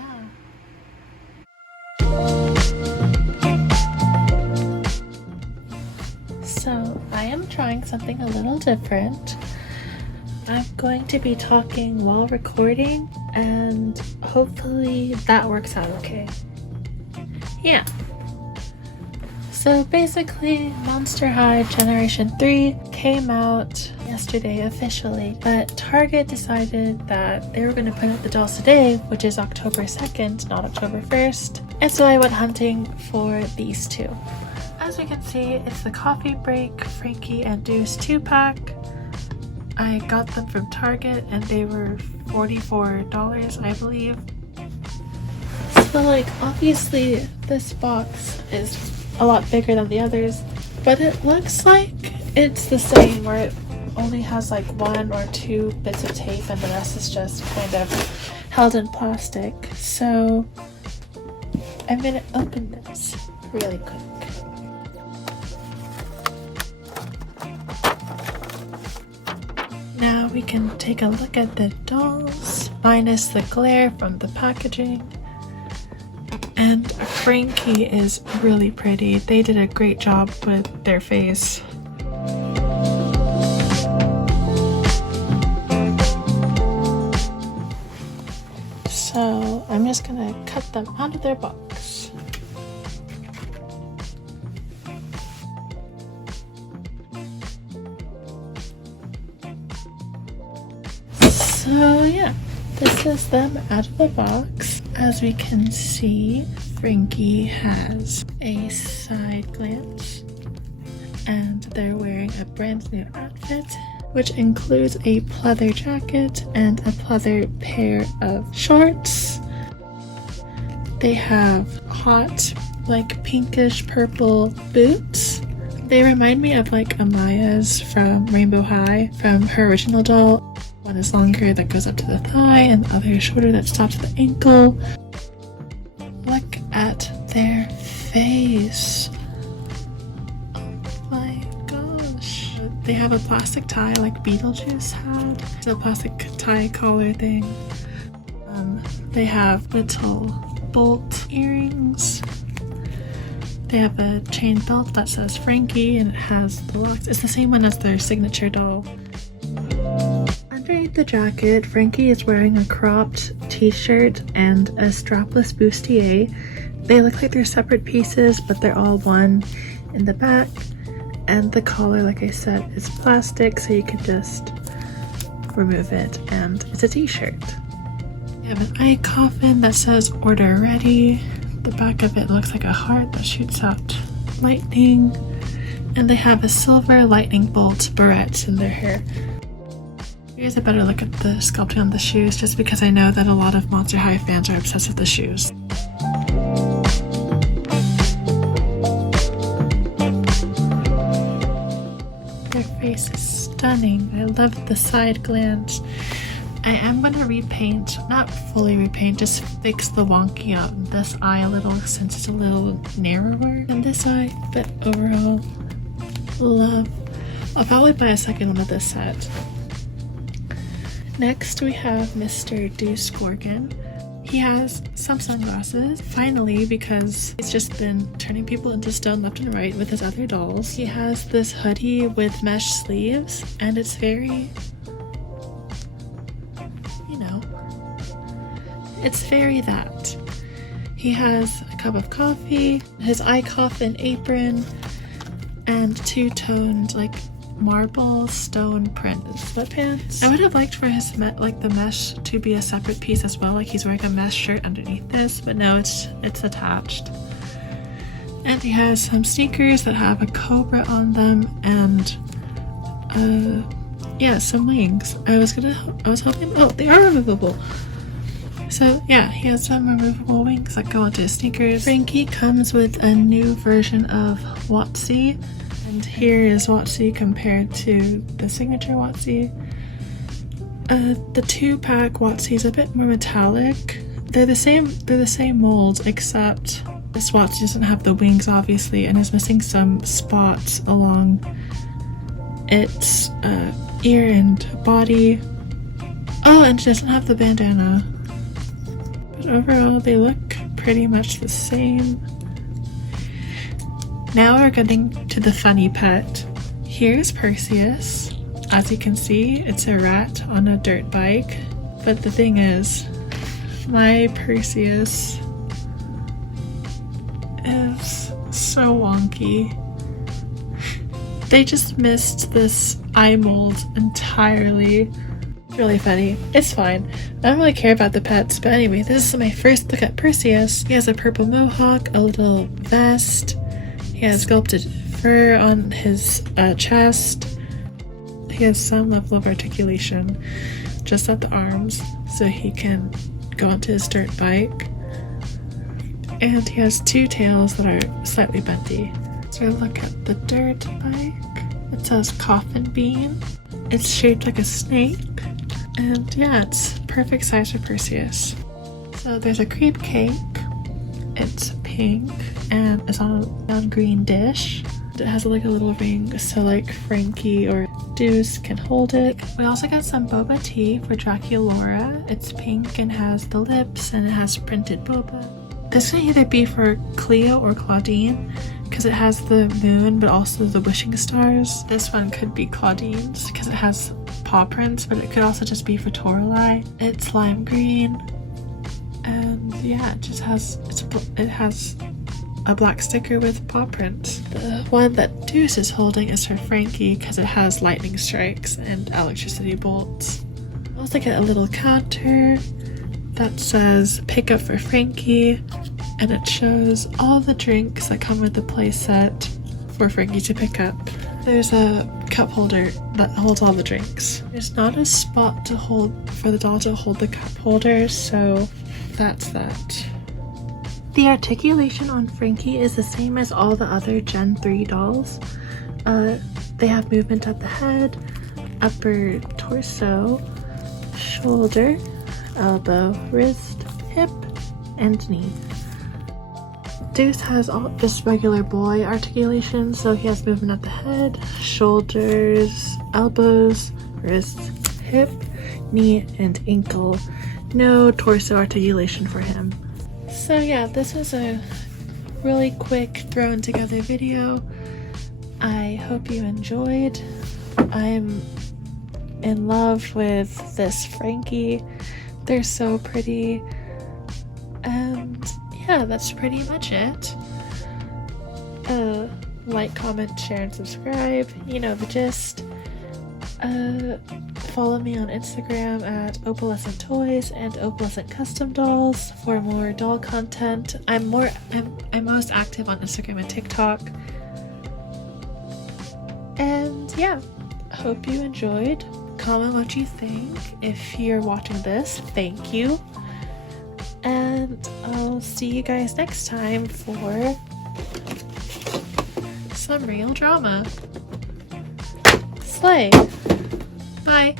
yeah. So I am trying something a little different. I'm going to be talking while recording, and hopefully that works out okay. Yeah. So basically, Monster High Generation 3 came out yesterday officially, but Target decided that they were going to put out the dolls today, which is October 2nd, not October 1st. And so I went hunting for these two. As you can see, it's the Coffee Break Frankie and Deuce 2-pack. I got them from Target and they were $44, I believe. So like, obviously this box is a lot bigger than the others, but it looks like it's the same, where it only has like 1 or 2 bits of tape and the rest is just kind of held in plastic. So I'm gonna open this really quick. Now we can take a look at the dolls, minus the glare from the packaging. And Frankie is really pretty. They did a great job with their face. So I'm just gonna cut them out of their box. So yeah, this is them out of the box. As we can see, Frankie has a side glance and they're wearing a brand new outfit, which includes a pleather jacket and a pleather pair of shorts. They have hot, like pinkish purple boots. They remind me of like Amaya's from Rainbow High, from her original doll. One is longer that goes up to the thigh and the other is shorter that stops at the ankle. Look at their face. Oh my gosh. They have a plastic tie like Beetlejuice had. It's a plastic tie collar thing. They have little bolt earrings. They have a chain belt that says Frankie and it has the locks. It's the same one as their signature doll. Underneath the jacket, Frankie is wearing a cropped t-shirt and a strapless bustier. They look like they're separate pieces, but they're all one in the back. And the collar, like I said, is plastic, so you can just remove it, and it's a t-shirt. We have an eye coffin that says order ready. The back of it looks like a heart that shoots out lightning. And they have a silver lightning bolt barrette in their hair. Here's a better look at the sculpting on the shoes, just because I know that a lot of Monster High fans are obsessed with the shoes. Their face is stunning. I love the side glance. I am going to repaint, not fully repaint, just fix the wonky out in this eye a little since it's a little narrower in this eye, but overall, love. I'll probably buy a second one of this set. Next we have Mr. Deuce Gorgon. He has some sunglasses, finally, because he's just been turning people into stone left and right with his other dolls. He has this hoodie with mesh sleeves, and it's very, you know, it's very that. He has a cup of coffee, his eye coffin apron, and two-toned, like, marble stone print sweatpants. I would have liked for his the mesh to be a separate piece as well, like he's wearing a mesh shirt underneath this, but no, it's attached. And he has some sneakers that have a cobra on them, and yeah, some wings. I was hoping, oh, they are removable. So yeah, he has some removable wings that go onto his sneakers. Frankie comes with a new version of Watsy. And here is Watsy compared to the signature Watsy. The 2-pack Watsy is a bit more metallic. They're the same mold, except this Watsy doesn't have the wings, obviously, and is missing some spots along its ear and body. Oh, and it doesn't have the bandana. But overall, they look pretty much the same. Now we're getting to the funny pet. Here's Perseus. As you can see, it's a rat on a dirt bike. But the thing is, my Perseus is so wonky. They just missed this eye mold entirely. It's really funny. It's fine. I don't really care about the pets, but anyway, this is my first look at Perseus. He has a purple mohawk, a little vest. He has sculpted fur on his chest. He has some level of articulation just at the arms, so he can go onto his dirt bike. And he has two tails that are slightly bendy. So look at the dirt bike. It says coffin bean. It's shaped like a snake. And yeah, it's perfect size for Perseus. So there's a crepe cake. It's pink and it's on a green dish. It has like a little ring so like Frankie or Deuce can hold it. We also got some boba tea for Draculaura. It's pink and has the lips and it has printed boba. This can either be for Cleo or Claudine because it has the moon but also the wishing stars. This one could be Claudine's because it has paw prints, but it could also just be for Toralei. It's lime green and yeah, it just has it has a black sticker with paw prints. The one that Deuce is holding is for Frankie because it has lightning strikes and electricity bolts. I also get a little counter that says pick up for Frankie, and it shows all the drinks that come with the play set for Frankie to pick up. There's a cup holder that holds all the drinks. There's not a spot to hold for the doll to hold the cup holder, so that's that. The articulation on Frankie is the same as all the other Gen 3 dolls. They have movement at the head, upper torso, shoulder, elbow, wrist, hip, and knee. Deuce has all just regular boy articulation, so he has movement at the head, shoulders, elbows, wrists, hip, knee, and ankle. No torso articulation for him. So yeah, this was a really quick thrown together video. I hope you enjoyed. I'm in love with this Frankie. They're so pretty. And yeah, that's pretty much it. Like, comment, share, and subscribe. You know the gist. Follow me on Instagram at Opalescent.toys and Opalescent.custom.dolls for more doll content. I'm most active on Instagram and TikTok. And yeah, hope you enjoyed. Comment what you think. If you're watching this, thank you. And I'll see you guys next time for some real drama. Slay! Bye!